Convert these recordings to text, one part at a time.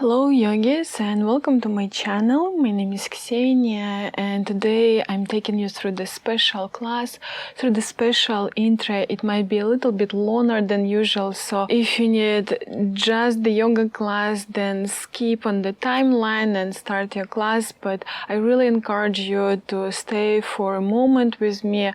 Hello yogis, and welcome to my channel. My name is Xenia, and today I'm taking you through the special class, through the special intro. It might be a little bit longer than usual, so if you need just the yoga class, then skip on the timeline and start your class. But I really encourage you to stay for a moment with me,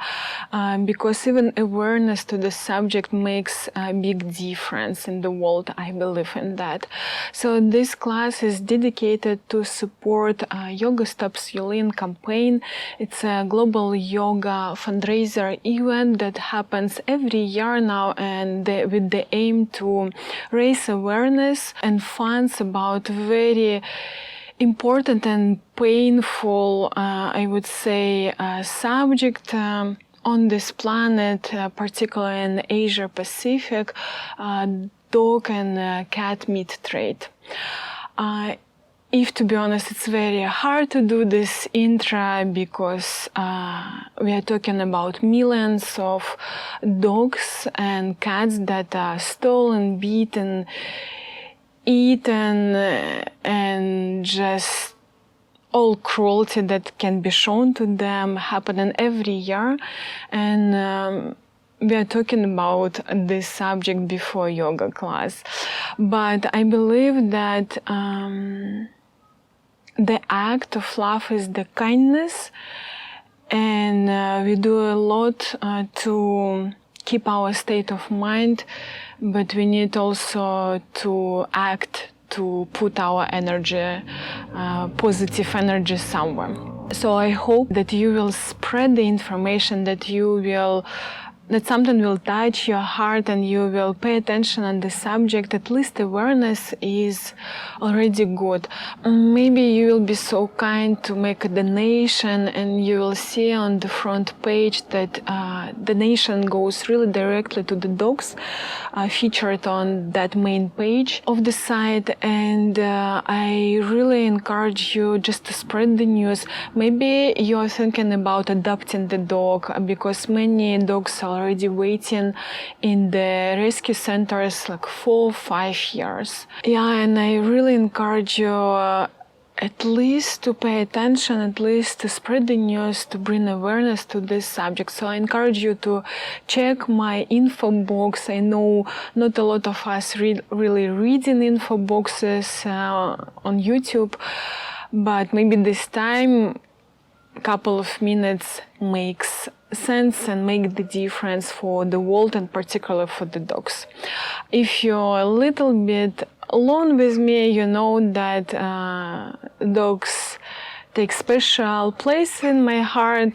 because even awareness to the subject makes a big difference in the world. I believe in that. So this class is dedicated to support Yoga Stops Yulin campaign. It's a global yoga fundraiser event that happens every year now, and with the aim to raise awareness and funds about very important and painful, I would say, subject on this planet, particularly in Asia Pacific, dog and cat meat trade. If to be honest, it's very hard to do this intro because we are talking about millions of dogs and cats that are stolen, beaten, eaten, and just all cruelty that can be shown to them happening every year. And we are talking about this subject before yoga class, but I believe that the act of love is the kindness, and we do a lot to keep our state of mind, but we need also to act to put our energy, positive energy somewhere. So I hope that you will spread the information, that something will touch your heart and you will pay attention on the subject. At least awareness is already good. Maybe you will be so kind to make a donation, and you will see on the front page that donation goes really directly to the dogs featured on that main page of the site. And I really encourage you just to spread the news. Maybe you are thinking about adopting the dog, because many dogs are already waiting in the rescue centers like 4 or 5 years. Yeah, and I really encourage you at least to pay attention, at least to spread the news, to bring awareness to this subject. So I encourage you to check my info box. I know not a lot of us really reading info boxes on YouTube, but maybe this time a couple of minutes makes sense and make the difference for the world, and particularly for the dogs. If you're a little bit alone with me, you know that dogs take special place in my heart,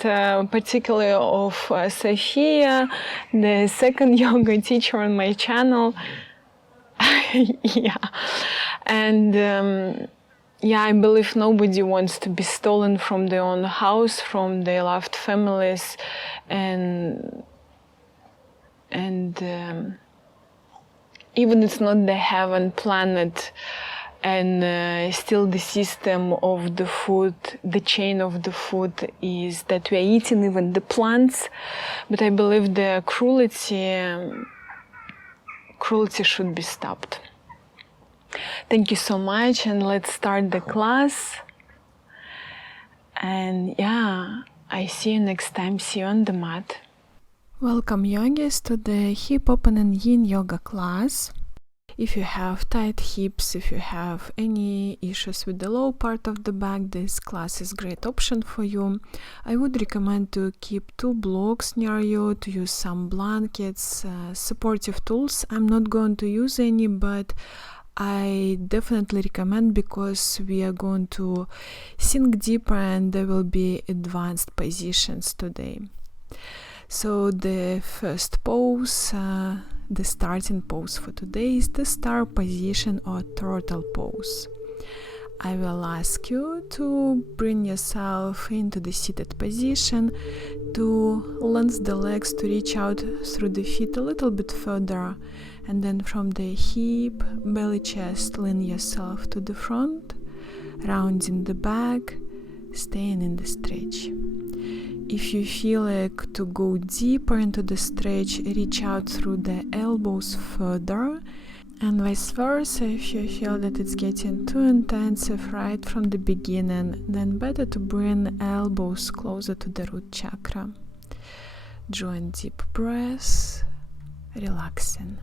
particularly of Sophia, the second yoga teacher on my channel. Yeah, and yeah, I believe nobody wants to be stolen from their own house, from their loved families, and even it's not the heaven planet, and still the system of the food, the chain of the food is that we are eating even the plants. But I believe the cruelty should be stopped. Thank you so much, and let's start the class. And yeah, I see you next time. See you on the mat. Welcome yogis to the hip open and yin yoga class. If you have tight hips, if you have any issues with the low part of the back, this class is a great option for you. I would recommend to keep 2 blocks near you, to use some blankets, supportive tools. I'm not going to use any, but I definitely recommend, because we are going to sink deeper and there will be advanced positions today. So the first pose, the starting pose for today, is the star position or turtle pose. I will ask you to bring yourself into the seated position, to lengthen the legs, to reach out through the feet a little bit further, and then from the hip, belly, chest, lean yourself to the front, rounding the back, staying in the stretch. If you feel like to go deeper into the stretch, reach out through the elbows further And vice versa, if you feel that it's getting too intensive right from the beginning, then better to bring elbows closer to the root chakra. Drawing deep breaths, relaxing.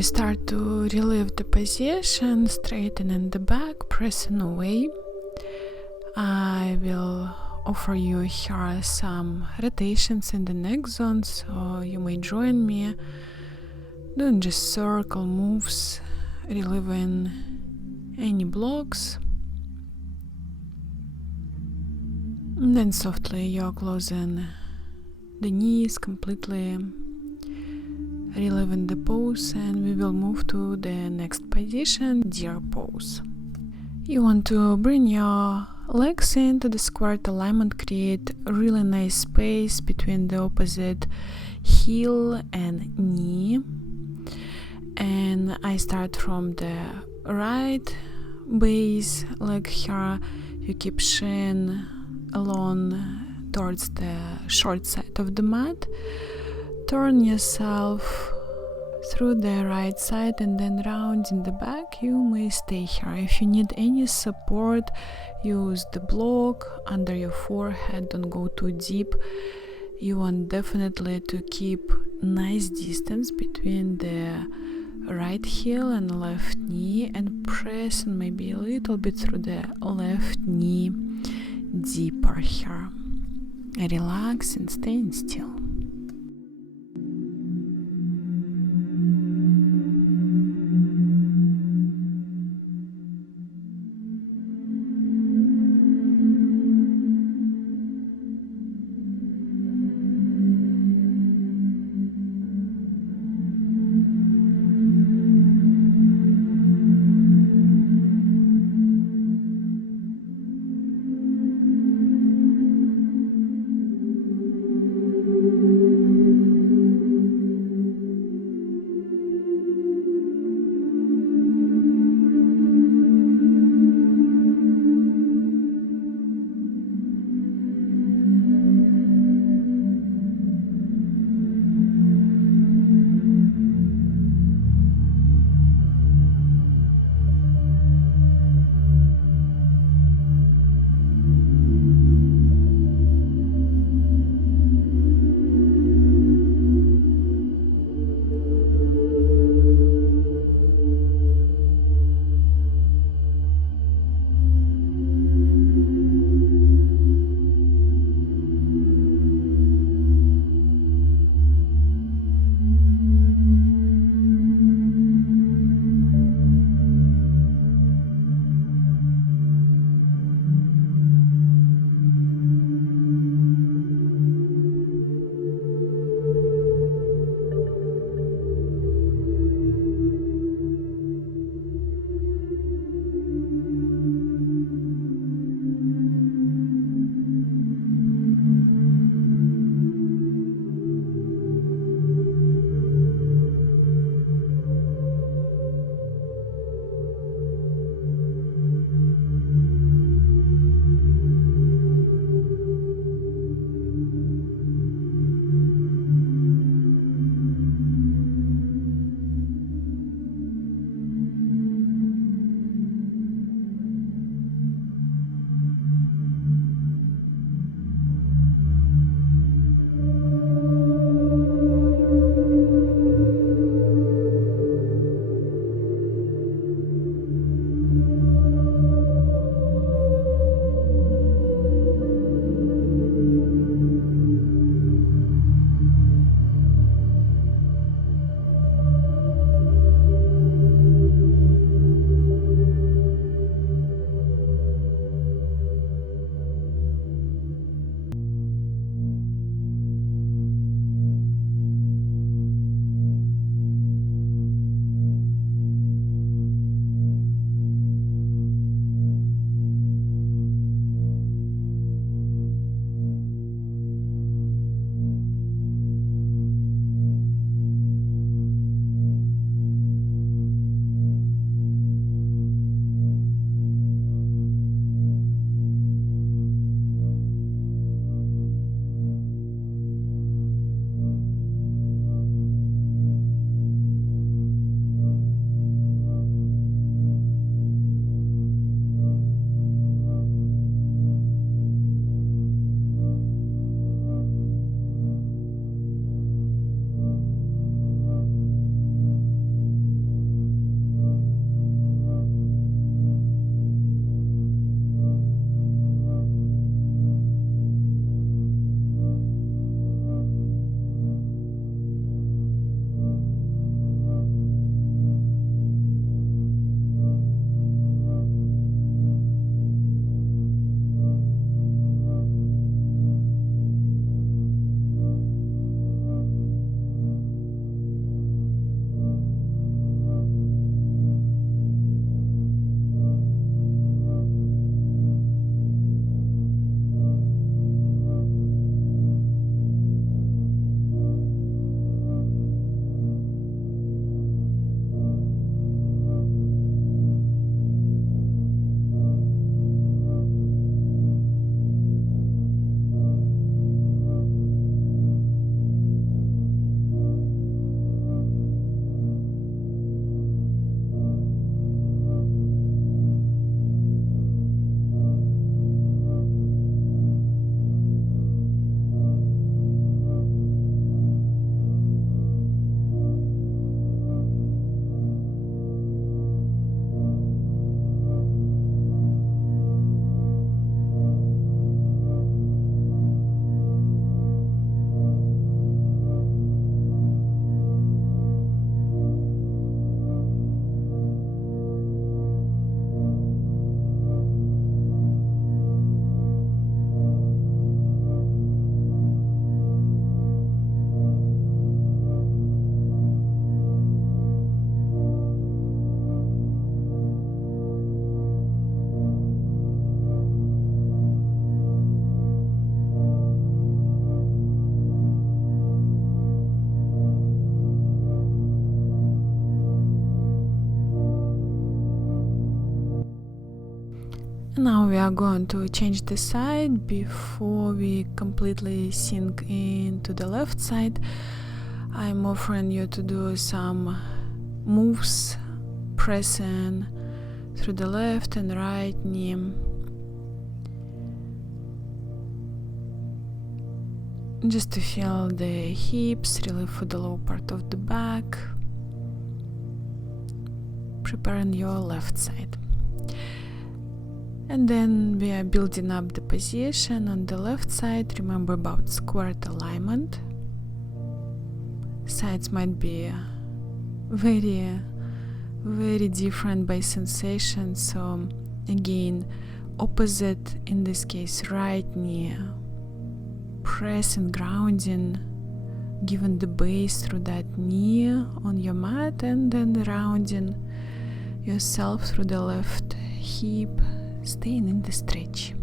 we start to relieve the position, straightening the back, pressing away. I will offer you here some rotations in the neck zone, so you may join me doing just circle moves, relieving any blocks. And then softly you're closing the knees, completely relieving the pose, and we will move to the next position, deer pose. You want to bring your legs into the squared alignment, create a really nice space between the opposite heel and knee. And I start from the right base leg here. You keep shin along towards the short side of the mat. Turn yourself through the right side and then round in the back. You may stay here. If you need any support, use the block under your forehead. Don't go too deep. You want definitely to keep nice distance between the right heel and left knee, and press maybe a little bit through the left knee deeper here. Relax and stay still. Now we are going to change the side. Before we completely sink into the left side, I'm offering you to do some moves, pressing through the left and right knee. Just to feel the hips, really for the low part of the back. Preparing your left side. And then we are building up the position on the left side. Remember about squared alignment. Sides might be very different by sensation. So again, opposite, in this case right knee, pressing, grounding, giving the base through that knee on your mat, and then rounding yourself through the left hip, staying in the stretch.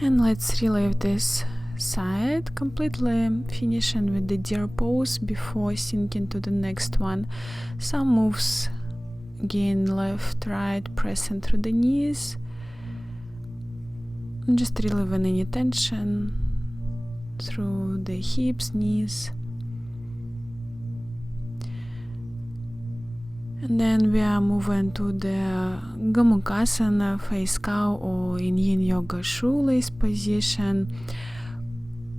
And let's relieve this side, completely finishing with the deer pose before sinking to the next one. Some moves again, left, right, pressing through the knees, just relieving any tension through the hips, knees. And then we are moving to the Gomukhasana, face cow, or in Yin Yoga shoelace position.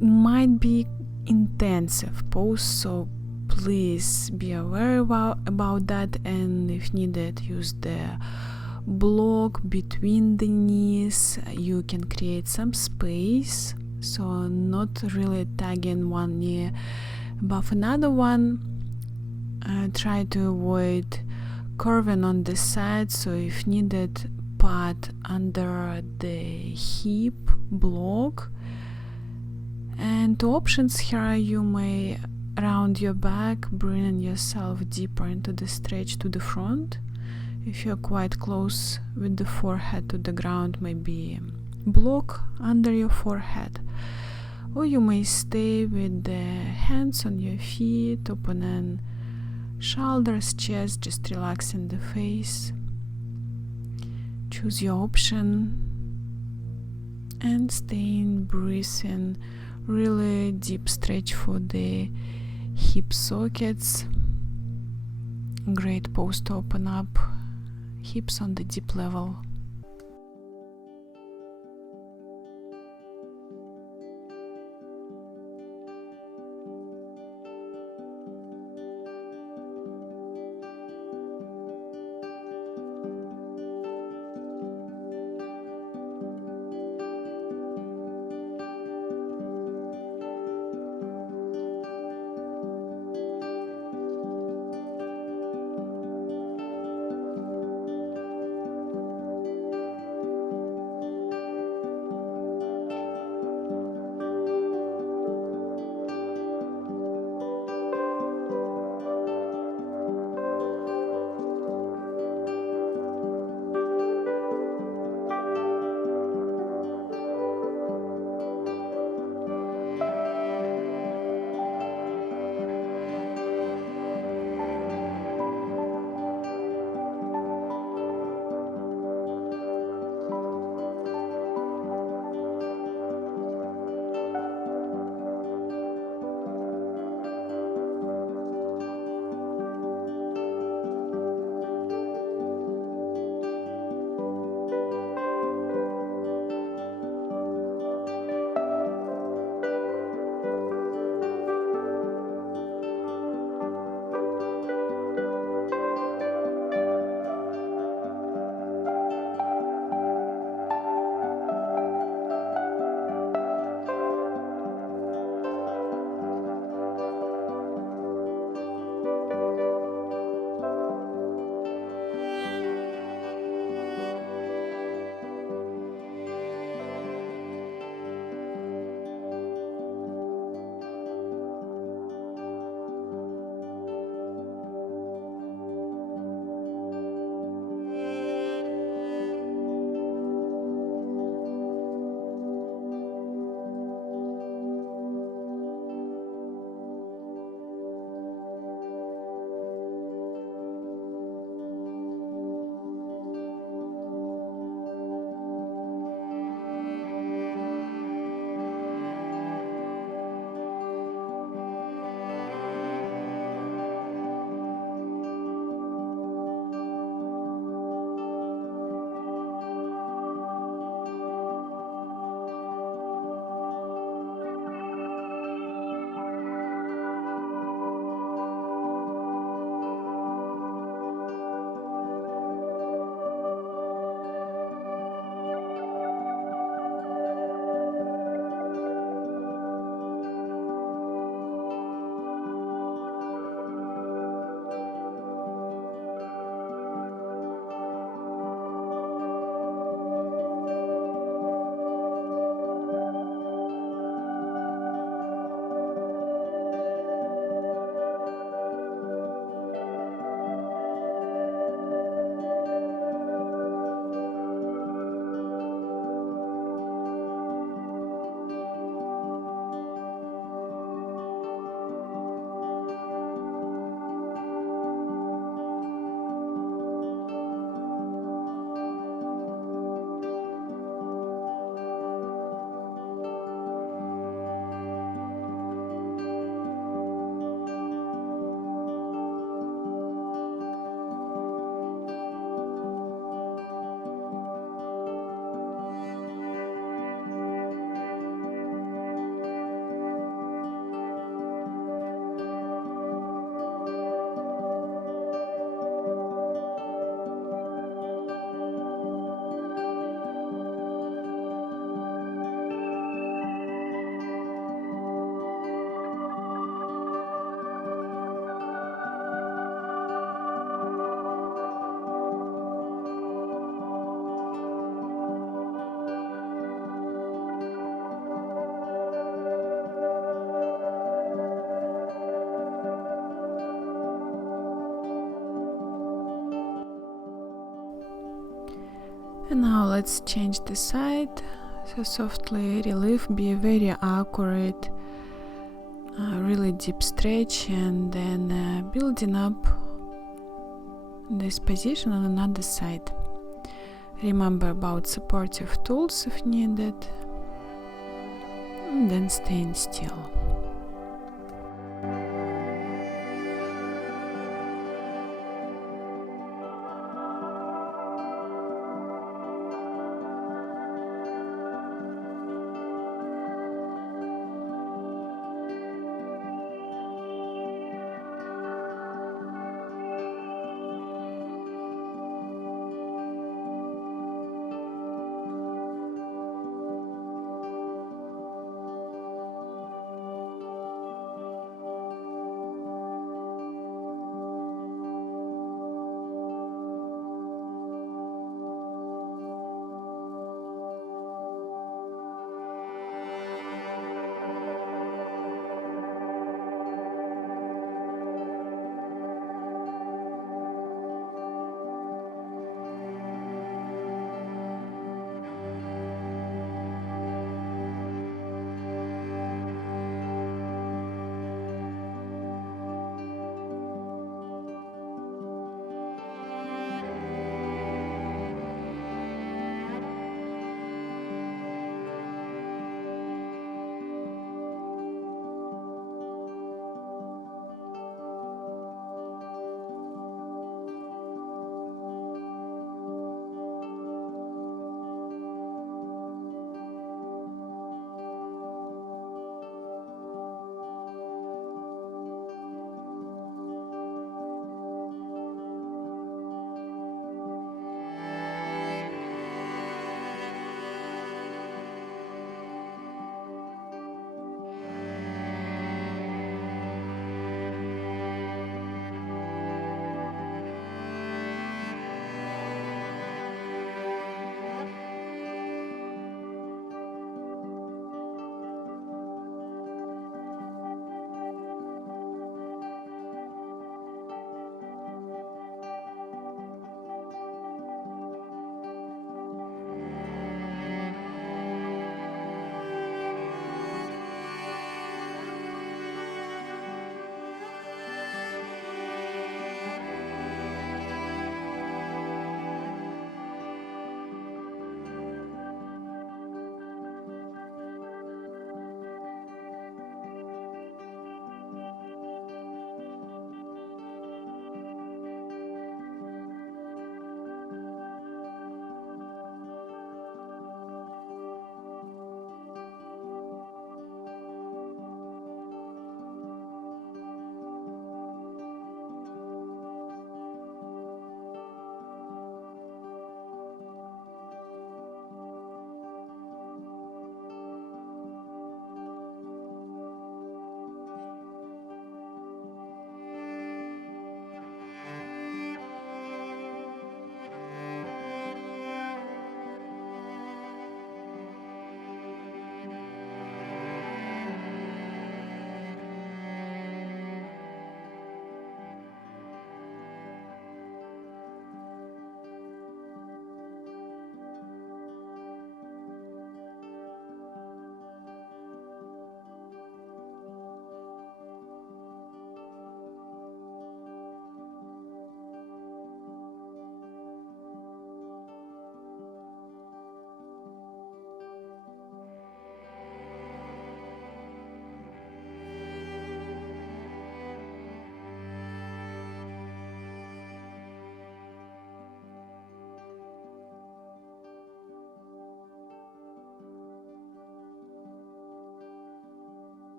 Might be intensive pose, so please be aware about that, and if needed, use the block between the knees. You can create some space, so not really tagging one knee above another one. Try to avoid curving on the side, so if needed, pat under the hip block. And two options here: you may round your back, bringing yourself deeper into the stretch to the front. If you're quite close with the forehead to the ground, maybe block under your forehead. Or you may stay with the hands on your feet, opening shoulders, chest, just relaxing the face. Choose your option and staying, breathing, really deep stretch for the hip sockets. Great pose to open up hips on the deep level. And now let's change the side. So softly relieve, be very accurate, really deep stretch, and then building up this position on another side. Remember about supportive tools if needed, and then staying still.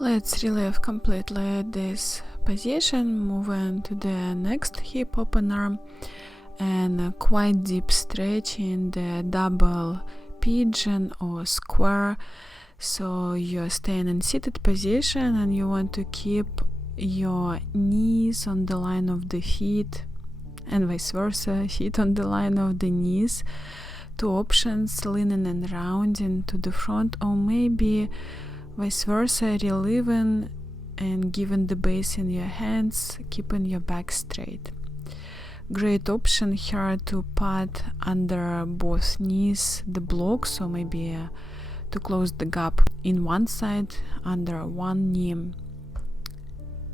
Let's relieve completely this position, moving to the next hip opener and a quite deep stretch in the double pigeon or square. So you're staying in seated position and you want to keep your knees on the line of the feet and vice versa, feet on the line of the knees. Two options, leaning and rounding to the front, or maybe vice versa, relieving and giving the base in your hands, keeping your back straight. Great option here to put under both knees the block, so maybe to close the gap in one side under one knee.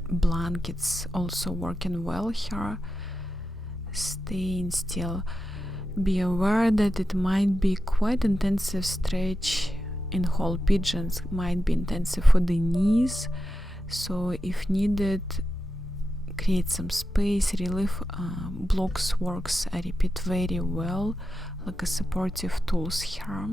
Blankets also working well here. Staying still. Be aware that it might be quite intensive stretch in whole pigeons, might be intensive for the knees, so if needed, create some space. Relief blocks works, I repeat, very well, like a supportive tools here.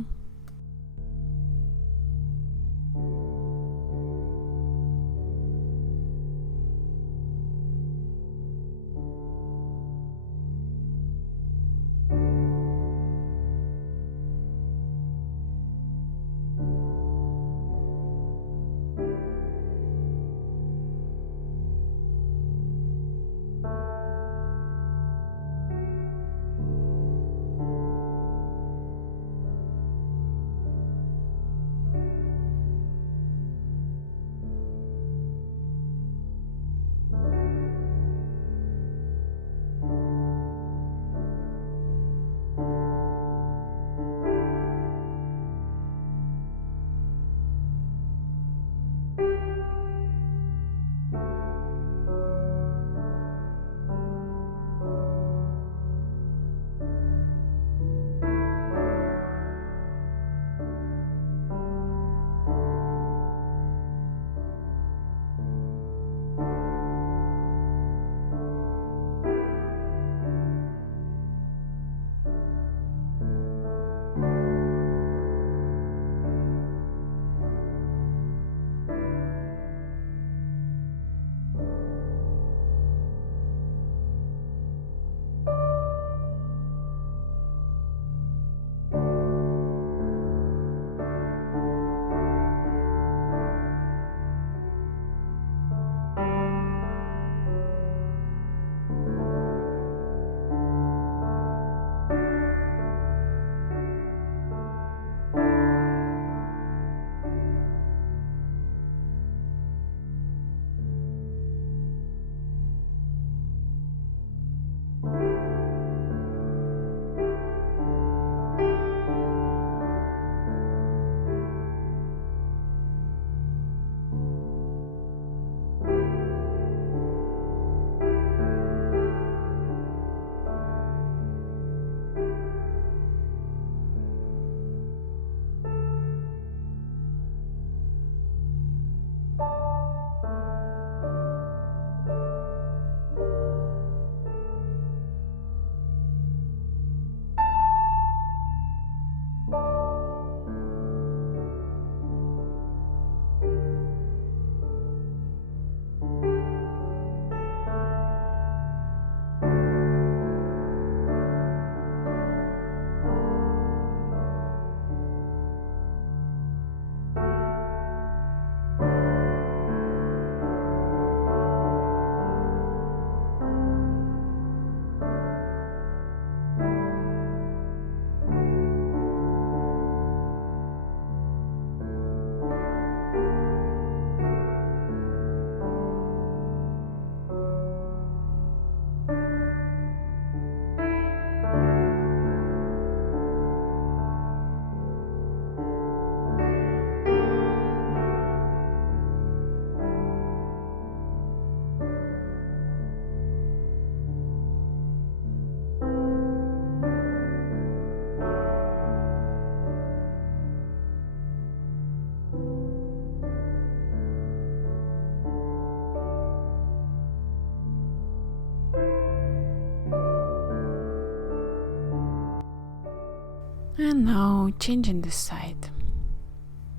And now changing the side,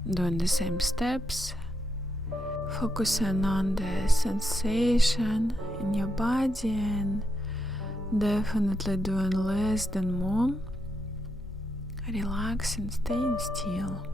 doing the same steps, focusing on the sensation in your body and definitely doing less than more, relaxing, staying still.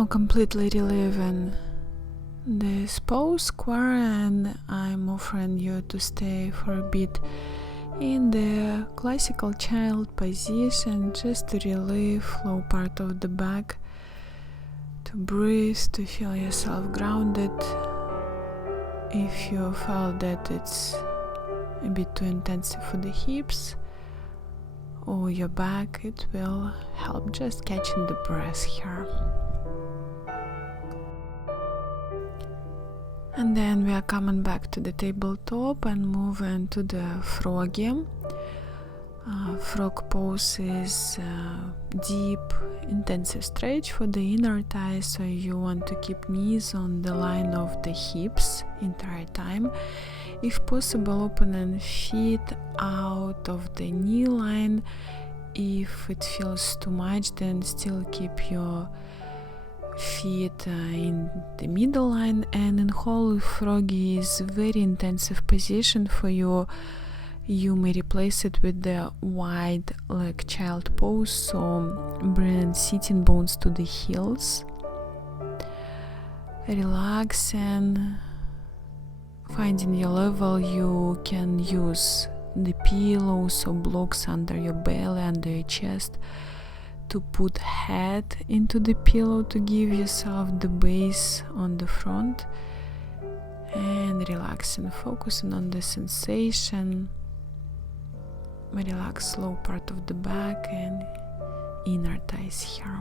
Now completely reliving this pose square, and I'm offering you to stay for a bit in the classical child position, just to relieve low part of the back, to breathe, to feel yourself grounded. If you felt that it's a bit too intensive for the hips or your back, it will help just catching the breath here. And then we are coming back to the tabletop and moving to the froggy. Frog pose is deep, intensive stretch for the inner thighs, so you want to keep knees on the line of the hips entire time. If possible, opening feet out of the knee line. If it feels too much, then still keep your feet in the middle line. And in whole froggy is very intensive position for you. You may replace it with the wide leg child pose, so bring sitting bones to the heels, relaxing, finding your level. You can use the pillows or blocks under your belly, under your chest, to put head into the pillow to give yourself the base on the front, and relaxing, focusing on the sensation. Relax low part of the back and inner thighs here.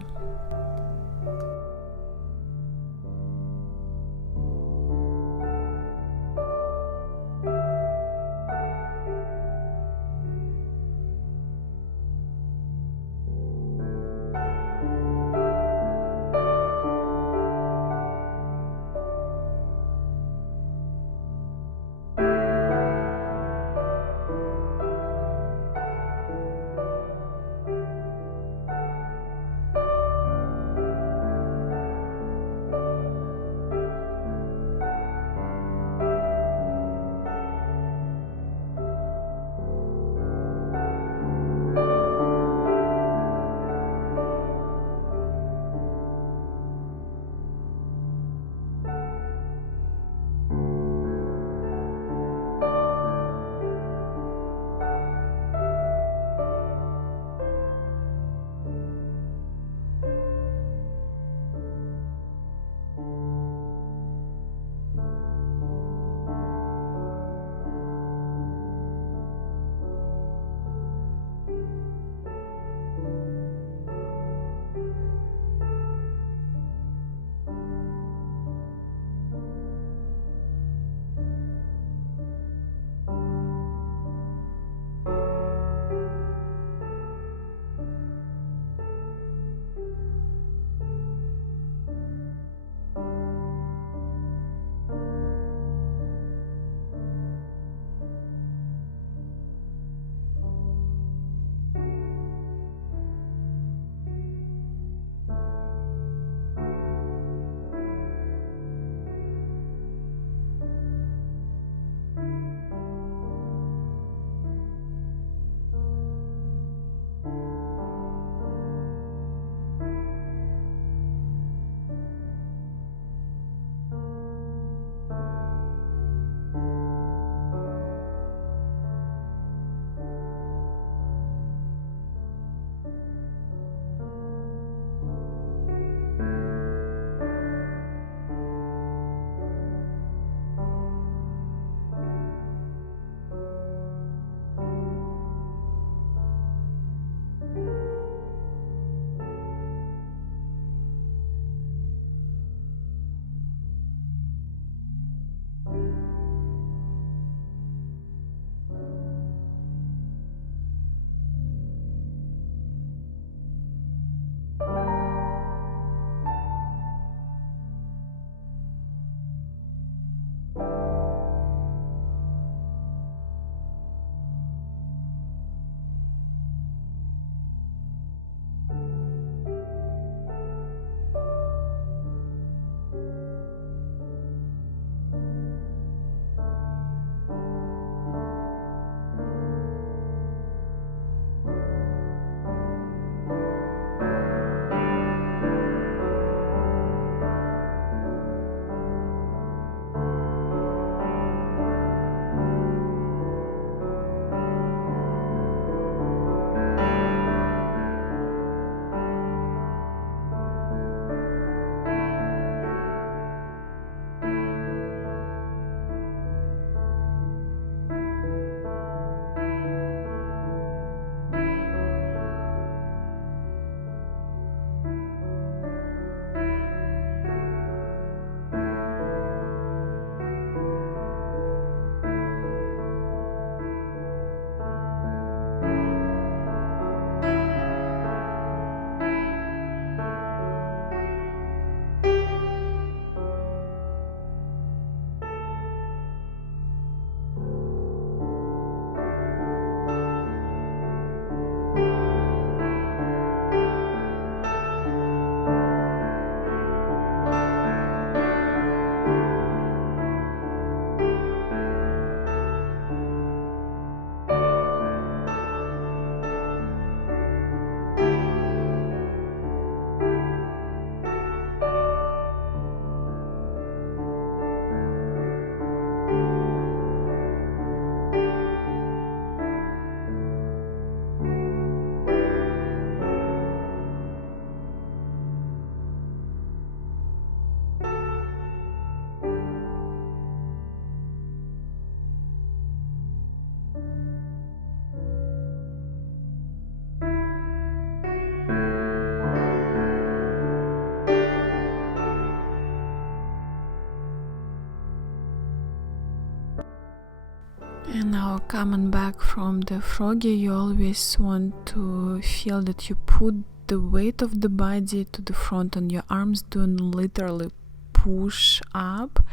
Coming back from the froggy, you always want to feel that you put the weight of the body to the front on your arms. Don't literally push up,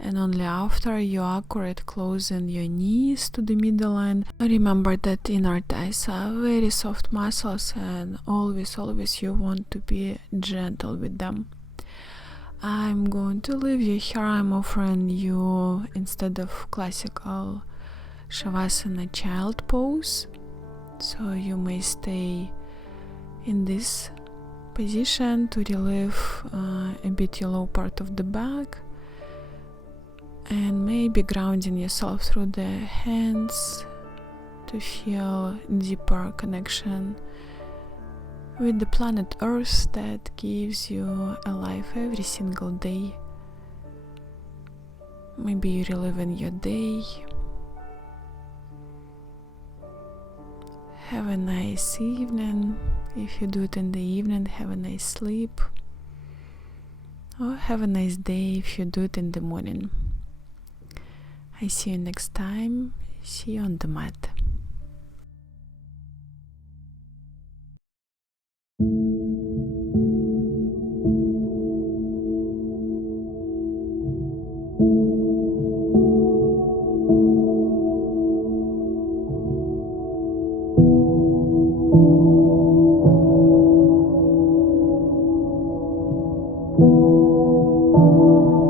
and only after you accurate closing your knees to the middle line. Remember that inner thighs are very soft muscles, and always you want to be gentle with them. I'm going to leave you here. I'm offering you, instead of classical Shavasana, child pose, so you may stay in this position to relieve a bit your low part of the back, and maybe grounding yourself through the hands to feel deeper connection with the planet Earth that gives you a life every single day. Maybe you're reliving your day. Have a nice evening. If you do it in the evening, have a nice sleep. Or have a nice day if you do it in the morning. I see you next time. See you on the mat.